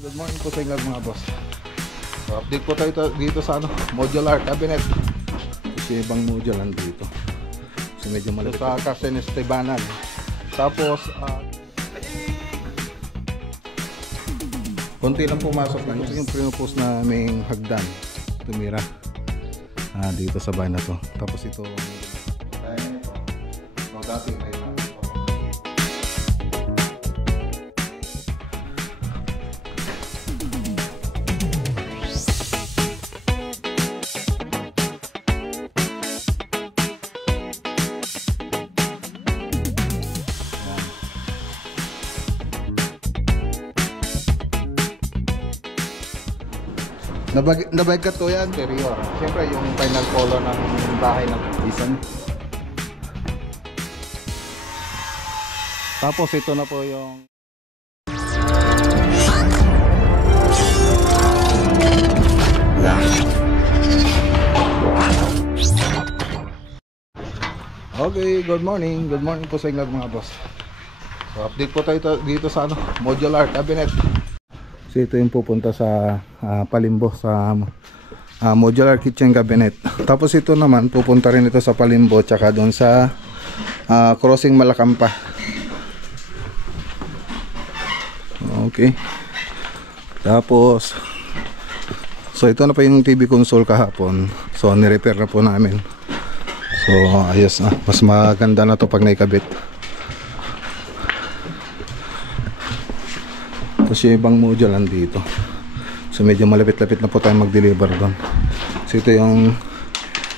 Good morning po sa inyo mga boss. So, update po tayo dito sa modular cabinet. Kasi ibang module nandito. So medyo malapit sa Carson Estebanan. Tapos konti lang pumasok lang. Kasi yung pre-post na may hagdan tumira dito sa bahay na to. Tapos ito dati may nabagkat to yan, interior. Siyempre yung final color ng bahay ng isan. Tapos ito na po yung okay, good morning po sa inyo mga boss. So update po tayo dito sa modular cabinet. So ito yung pupunta sa Palimbo sa modular kitchen cabinet. Tapos ito naman pupunta rin ito sa Palimbo tsaka doon sa crossing Malacampa. Okay. Tapos so ito na pa yung TV console kahapon. So ni-repair na po namin. So ayos na. Mas maganda na to pag naikabit. Tapos yung ibang module nandito. So medyo malapit-lapit na po tayo mag-deliver doon. So ito yung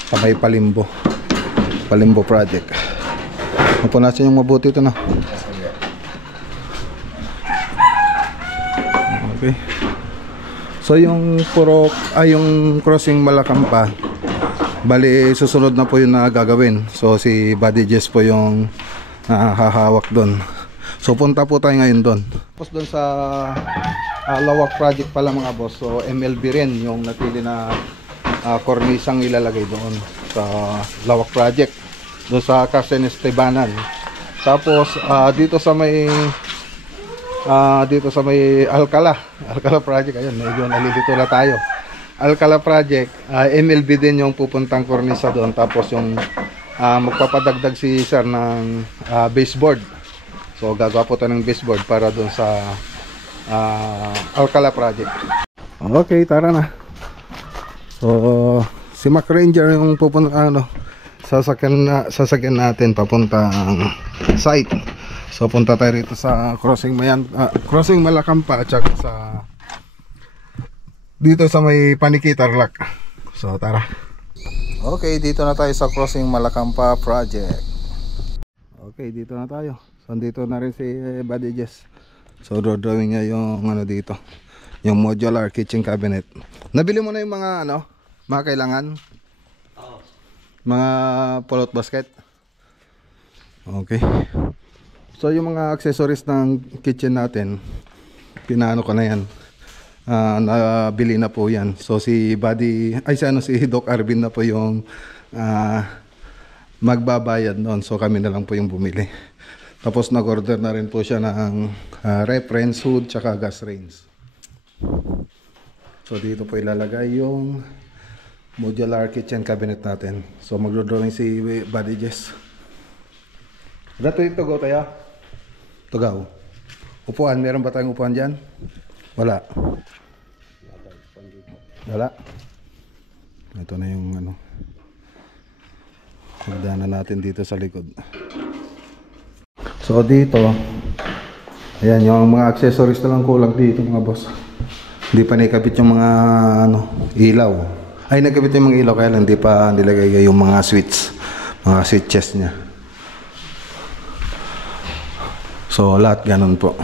kamay Palimbo project. Mapunasan yung mabuti ito na. Okay. So yung yung crossing Malacampa, bali susunod na po yung gagawin. So si Buddy Jess po yung hahawak doon. So punta po tayo ngayon doon. Tapos doon sa Lawak project pala mga boss. So MLB rin yung napili na kornisang ilalagay doon sa Lawak project. Doon sa Carson Estebanan. Tapos dito sa may Alcala project. Ayun, medyo nalilito na tayo. Alcala project, MLB din yung pupuntang kornisa doon. Tapos yung magpapadagdag si sir ng baseboard. So gagawa po tayo ng baseboard para doon sa Alcala project. Okay, tara na. So si Mac Ranger yung pupunta sasakyan natin papuntang site. So punta tayo rito sa crossing Malacampa at saka sa dito sa may Paniki Tarlac. So tara. Okay, dito na tayo sa crossing Malacampa project. Okay, dito na tayo. So dito na rin si Buddy Jess. So drawing niya yung dito, yung modular kitchen cabinet. Nabili mo na yung mga mga kailangan? Mga pulot basket. Okay. So yung mga accessories ng kitchen natin, pinaano ko na yan. Nabili na po yan. So si Buddy, si Doc Arvin na po yung magbabayad noon. So kami na lang po yung bumili. Tapos nag-order na rin po siya ng reference hood tsaka gas range. So dito po ilalagay yung modular kitchen cabinet natin. So magdodrawing si Buddy Jess. Dato yung tugaw tayo? Tugaw. Upuan, meron ba tayong upuan dyan? Wala. Wala. Ito na yung hagdanan natin dito sa likod. So dito, ayan yung mga accessories na lang kulang dito mga boss. Hindi pa nakikabit yung mga ilaw. Ay nakikabit yung mga ilaw kaya lang hindi pa nilagay yung mga switches niya. So lahat ganun po.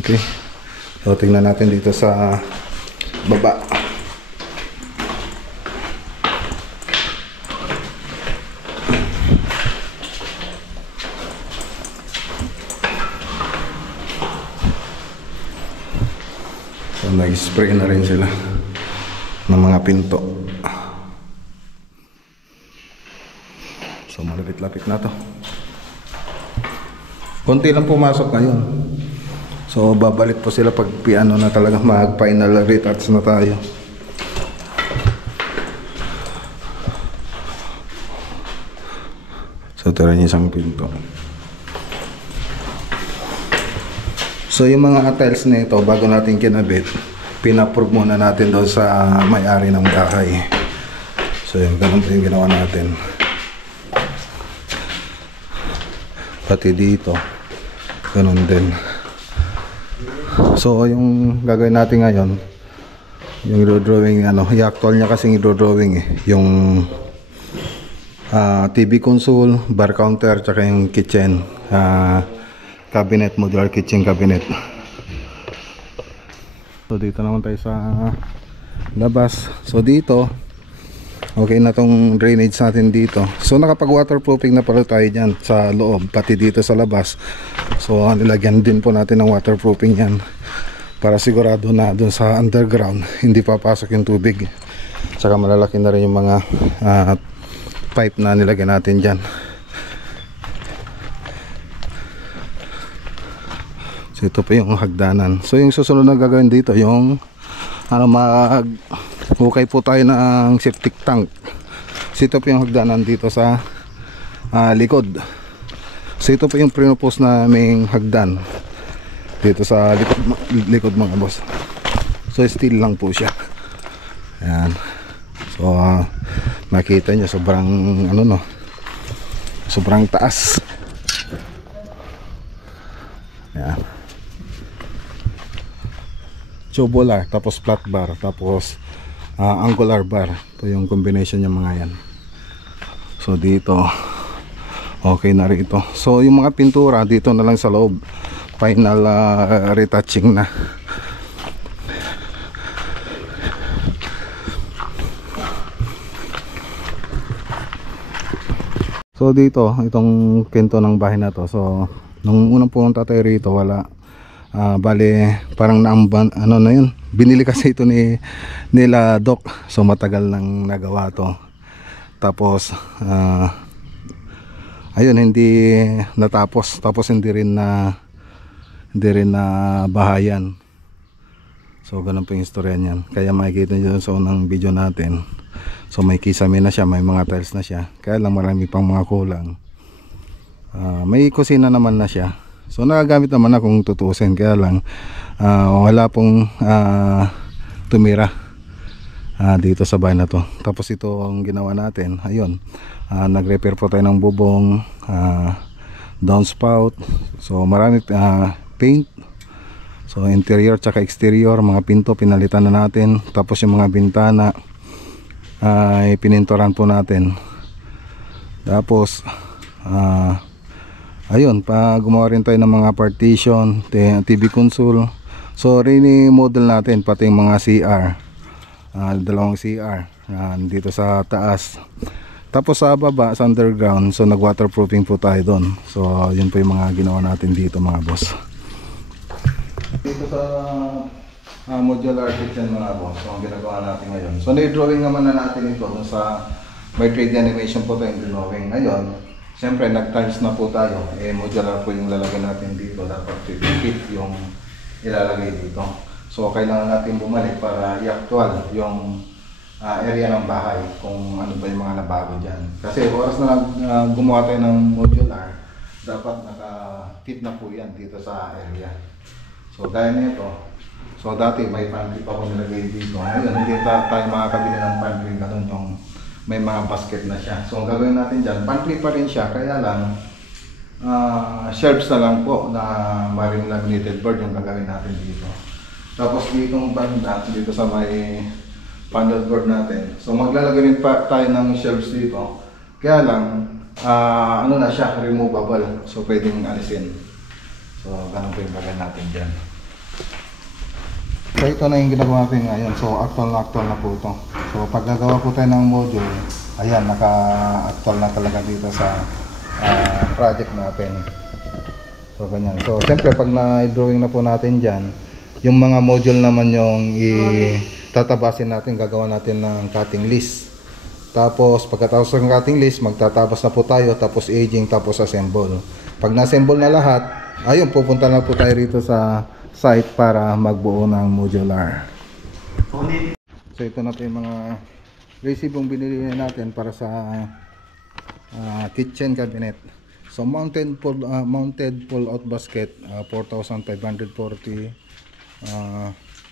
Okay. So tingnan natin dito sa baba. So nag-spray na rin sila ng mga pinto. So malapit lapit-lapit na to. Konti lang pumasok ngayon. So babalik po sila pag piano na talaga, mag final retouch na tayo. So tira niya isang pinto. So yung mga tiles na ito, bago natin kinabit, pina-approve muna natin doon sa may-ari ng bahay. So yung ganun po yung ginawa natin. Pati dito ganun din. So yung gagawin natin ngayon, yung i-drawing, i-actual niya kasing i-drawing yung TV console, bar counter, tsaka yung kitchen cabinet, modular kitchen cabinet. So dito naman tayo sa labas. So dito okay na tong drainage natin dito. So nakapag waterproofing na pala tayo dyan sa loob, pati dito sa labas. So nilagyan din po natin ng waterproofing yan para sigurado na dun sa underground hindi papasok yung tubig. Saka malalaki na rin yung mga pipe na nilagyan natin dyan. So ito po yung hagdanan. So yung susunod na gagawin dito, yung hukay po tayo ng septic tank. So ito po yung hagdanan dito sa likod. So ito po yung pinupos naming hagdan dito sa likod mga boss. So steel lang po siya. Ayan. So makita nyo sobrang sobrang taas. Ayan. Tubular, tapos flat bar, tapos angular bar. Ito yung combination ng mga yan. So dito okay na rin ito. So yung mga pintura dito na lang sa loob, final retouching na. So dito itong pinto ng bahay na to, so nung unang pumunta tayo rito wala. Bale parang naamban na yun, binili kasi ito nila Doc, so matagal nang nagawa to. Tapos ayun, hindi natapos, tapos hindi rin na bahayan. So ganun po yung istorya niyan. Kaya makikita nyo sa unang video natin, so may kisame na siya, may mga tiles na siya, kaya lang marami pang mga kulang. May kusina naman na siya. So nagagamit naman na kung tutusin, kaya lang wala pong tumira dito sa bahay na to. Tapos ito ang ginawa natin, ayun, nag-repair po tayo ng bubong, downspout, so marami paint, so interior tsaka exterior, mga pinto pinalitan na natin. Tapos yung mga bintana ay pininturan po natin. Tapos ayun, gumawa rin tayo ng mga partition, TV console. So rini-model natin pati yung mga CR, dalawang CR dito sa taas. Tapos sa baba, sa underground, so nag waterproofing po tayo doon. So yun po yung mga ginawa natin dito mga boss. Dito sa modular kitchen mga boss, so ang ginagawa natin ngayon, so na-drawing naman na natin ito sa may 3D animation po tayong drawing. Ngayon siyempre nag-tiles na po tayo, modular po yung lalagay natin dito, dapat 50 feet yung ilalagay dito. So kailangan natin bumalik para i-actual yung area ng bahay, kung ano ba yung mga nabago dyan. Kasi oras na gumawa tayo ng modular, dapat naka-fit na po yan dito sa area. So gaya nito, so dati may pantry pa ako nilagay dito. Ngayon hindi tayo makakabili ng pantry, ganun yung may mga basket na siya. So ang gagawin natin dyan, pantry pa rin siya, kaya lang shelves na lang po na marine laminated board yung gagawin natin dito. Tapos ditong banda, dito sa may panel board natin, so maglalagay rin pa tayo ng shelves dito, kaya lang na siya, removable, so pwedeng alisin. So ganun po yung gagawin natin dyan. So ito na yung ginagawa natin ngayon. So actual na po ito. So pag gagawa po tayo ng module, ayan, naka-actual na talaga dito sa project natin. So ganyan. So siyempre pag na-drawing na po natin dyan, yung mga module naman yung tatabasin natin, gagawa natin ng cutting list. Tapos pagkatapos ng cutting list, magtatapos na po tayo, tapos aging, tapos assemble. Pag na-assemble na lahat, ayun, pupunta na po tayo rito sa site para magbuo ng modular. So ito na po yung mga resibong binili natin para sa kitchen cabinet. So mounted pull out basket, 4,540.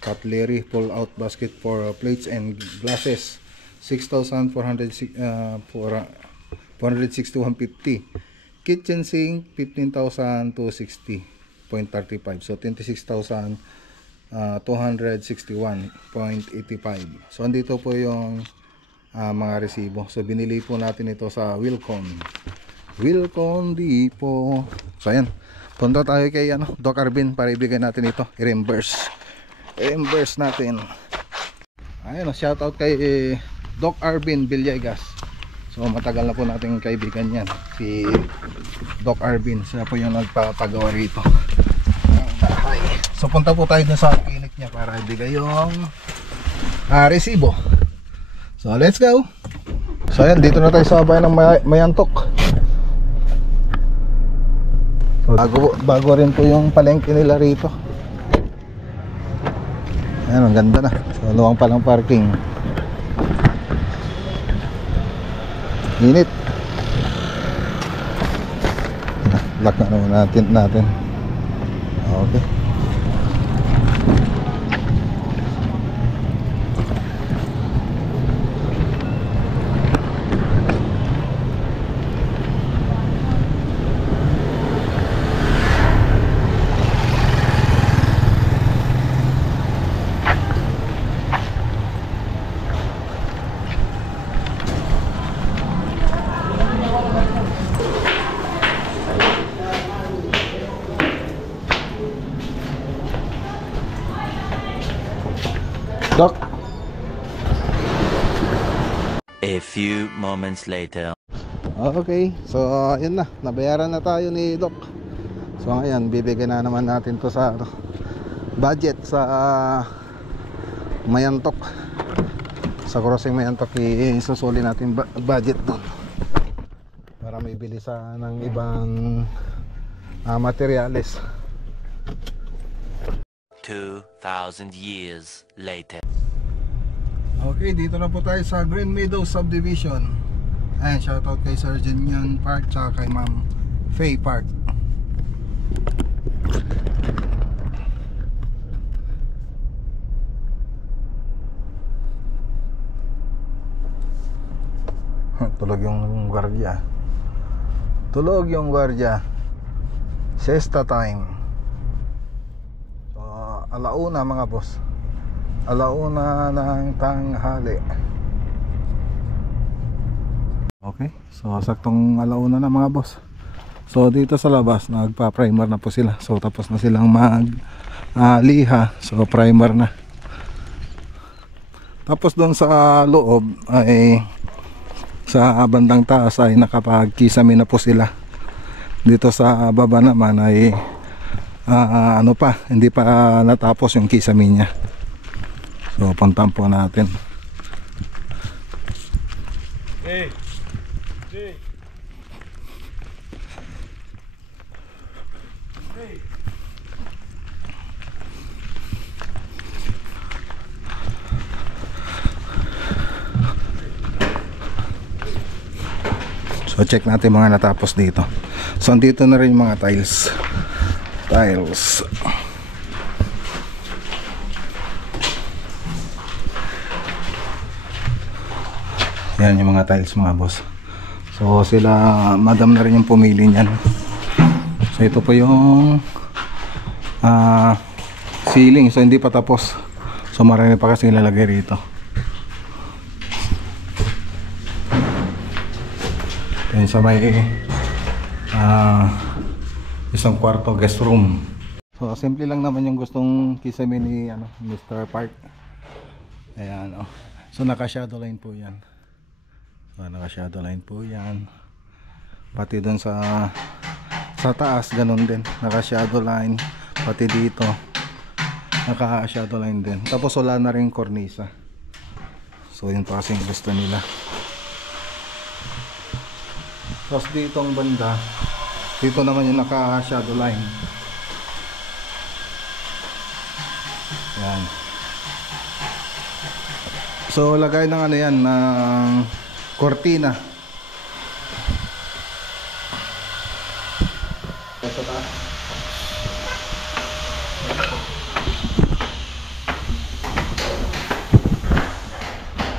Cutlery pull out basket for plates and glasses, 6,460-150. Kitchen sink, 15,260.35. So 26,261.85. So andito po yung mga resibo. So binili po natin ito sa Wilcon Depot. So ayan, punta tayo kay Doc Arvin para ibigay natin ito, i-reimburse natin. Ayun, shout out kay Doc Arvin Villegas. So matagal na po nating kaibigan yan, si Doc Arvin. Siya po yung nagpapagawa rito ng bahay. So punta po tayo dun sa clinic niya para ibigay yung resibo. So let's go. So ayan, dito na tayo sa bayan ng Mayantok. So bago rin po yung palengke nila rito. Ayan, ang ganda na. So luwang palang parking. Init. Lock na natin. Okay. Doc. A few moments later. Okay, so yun na, nabayaran na tayo ni Doc. So ngayon, bibigyan na naman natin to sa budget sa Mayantok. Sa crossing Mayantok, isusuli natin budget doon para may bili sa ng ibang materyales. 2,000 years later. Okay, dito na po tayo sa Green Meadows Subdivision. Ayan, shoutout kay Sir Jenian Park tsaka kay Ma'am Faye Park. Tulog yung gwardiya. Siesta time. Alauna mga boss, alauna ng tanghali. Okay, so saktong alauna na mga boss. So dito sa labas nagpa-primer na po sila. So tapos na silang liha. So primer na. Tapos doon sa loob ay sa bandang taas ay nakapagkisame na po sila. Dito sa baba naman ay hindi pa natapos yung kisame niya. So puntahan po natin. Hey. So check natin mga natapos dito. So andito na rin yung mga tiles. Yan yung mga tiles mga boss. So sila madam na rin yung pumili niyan. So ito po yung ceiling. So hindi pa tapos. So marami pa kasi ilalagay rito. Yan sa may isang kwarto, guest room. So simple lang naman yung gustong kisame ni Mr. Park. Ayan, oh. So naka shadow line po yan. So naka shadow line po yan. Pati dun sa taas ganun din, naka shadow line. Pati dito naka shadow line din. Tapos wala na rin kornisa. So yun pa kasing gusto nila. Tapos dito ang banda, dito naman yung naka shadow line. Yan. So lagay ng ano yan, ng cortina.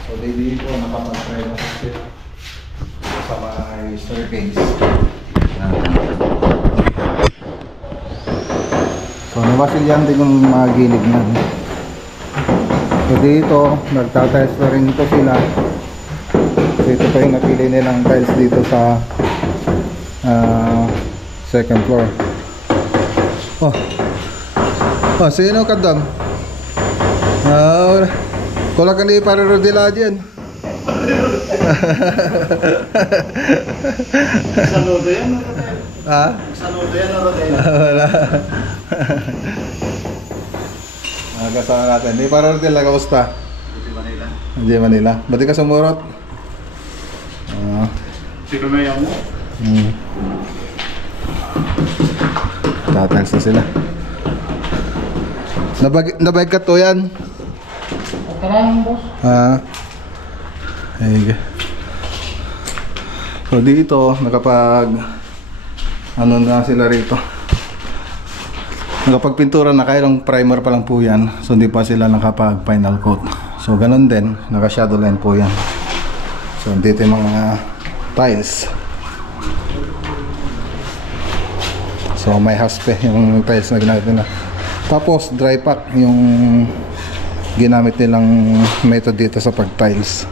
So dito napapatry na kasi sa may staircase. So nabasilyan din yung mga gilid na. So dito nagtatiles na rin ito sila. So ito pa yung napili nilang tiles dito sa second floor. Oh sino kadam? Kula ka ni para rodila dyan. Saludo yan, Rodel. Ha? Saludo yan, Rodel. Wala. Kasama natin. Di para rodila, kamusta? Hindi Manila. Hindi Manila. Ba't di ka sumurot? Sino na yan mo? Tatals na sila. Nabayad ka to yan? Karang, boss. Ayun. So dito nakapag ano na sila rito, nakapagpintura na, kaya lang primer pa lang po yan. So hindi pa sila nakapag final coat. So ganun din, naka shadow line po yan. So dito yung mga tiles. So may haspe yung tiles na ginamit nila. Tapos dry pack yung ginamit nilang method dito sa pag tiles.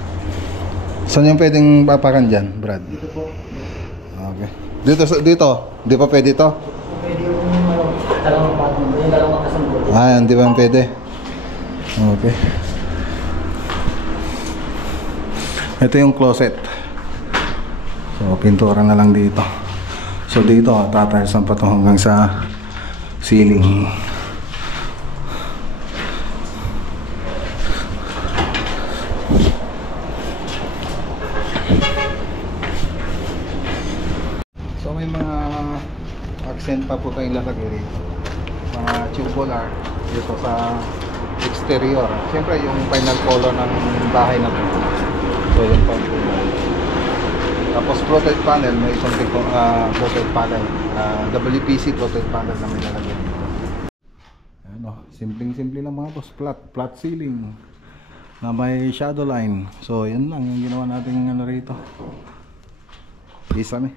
Saan yung pwedeng papakan dyan, Brad? Dito po. Okay. Dito, di pa pwede ito? Pwede yung dalawang patong. Yung dalawang kasunod. Hindi ba pwede? Okay. Ito yung closet. So pintura na lang dito. So dito tatiles ang pato hanggang sa ceiling. So may mga accent pa po tayong lalagay rito. Mga tubular dito sa exterior. Siyempre yung final color ng bahay na to. So yun pa po. Tapos floated panel, may isang floated panel. WPC floated panel na may lalagay dito. Ano, simpleng-simple lang mga boss. Flat ceiling na may shadow line. So yun lang yung ginawa natin ano rito. Isa na.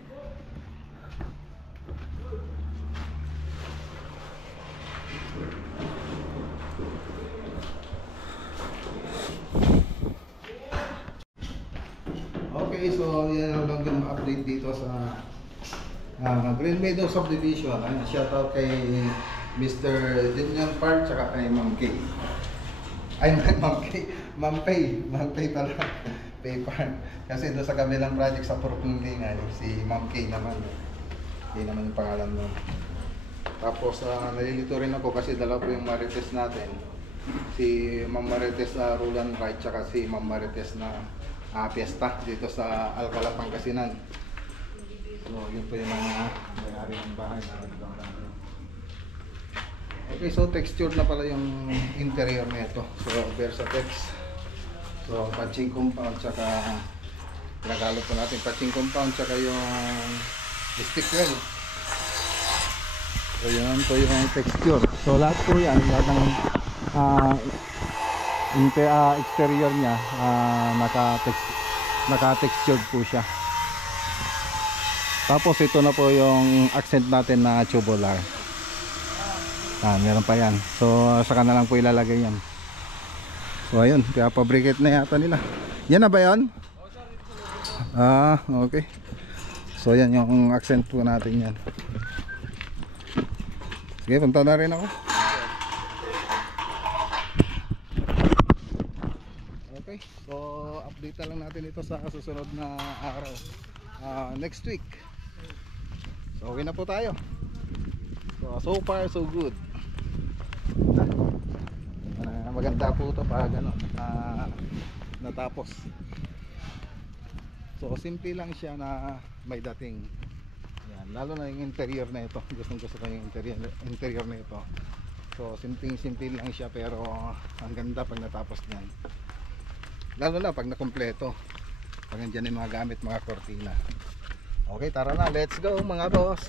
Okay, so yan lang yung update dito sa Green Meadow Subdivision. Shout out kay Mr. Dinian Park tsaka kay Ma'am Kay. Ay, Ma'am Kay. Ma'am Pay pala. Pay Park. Kasi doon sa kabilang project sa Purpunglingan, si Ma'am Kay naman. Kay naman yung pangalan mo. Tapos nalilito rin ako kasi dalawa po yung Marites natin. Si Ma'am Marites Roland Wright tsaka si Ma'am Marites na Fiesta dito sa Alcala, Pangasinan. So yun po yung mga may-ari ng bahay na dito. Okay, so textured na pala yung interior nito. So Versatex. So patching compound tsaka pinagalo po natin patching compound tsaka yung stick rail. So yun po yung texture. So lahat po yan, lahat ng exterior niya naka-textured po siya. Tapos ito na po yung accent natin na tubular. Meron pa yan. So saka na lang po ilalagay yan. So ayun, kaya fabricate na yata nila. Yan na ba yan? Okay. So yan yung accent po natin yan. Sige, punta na rin ako. Okay, so update lang natin ito sa susunod na araw. Next week. So okay na po tayo. So far so good. Maganda po ito pag natapos. So simple lang siya na may dating. Yan, lalo na yung interior na ito. Gustong gusto ko yung interior na ito. So simple lang siya pero ang ganda pag natapos niyan. Lalo na pag nakumpleto. Pag nandiyan yung mga gamit, mga kortina. Okay, tara na, let's go mga boss.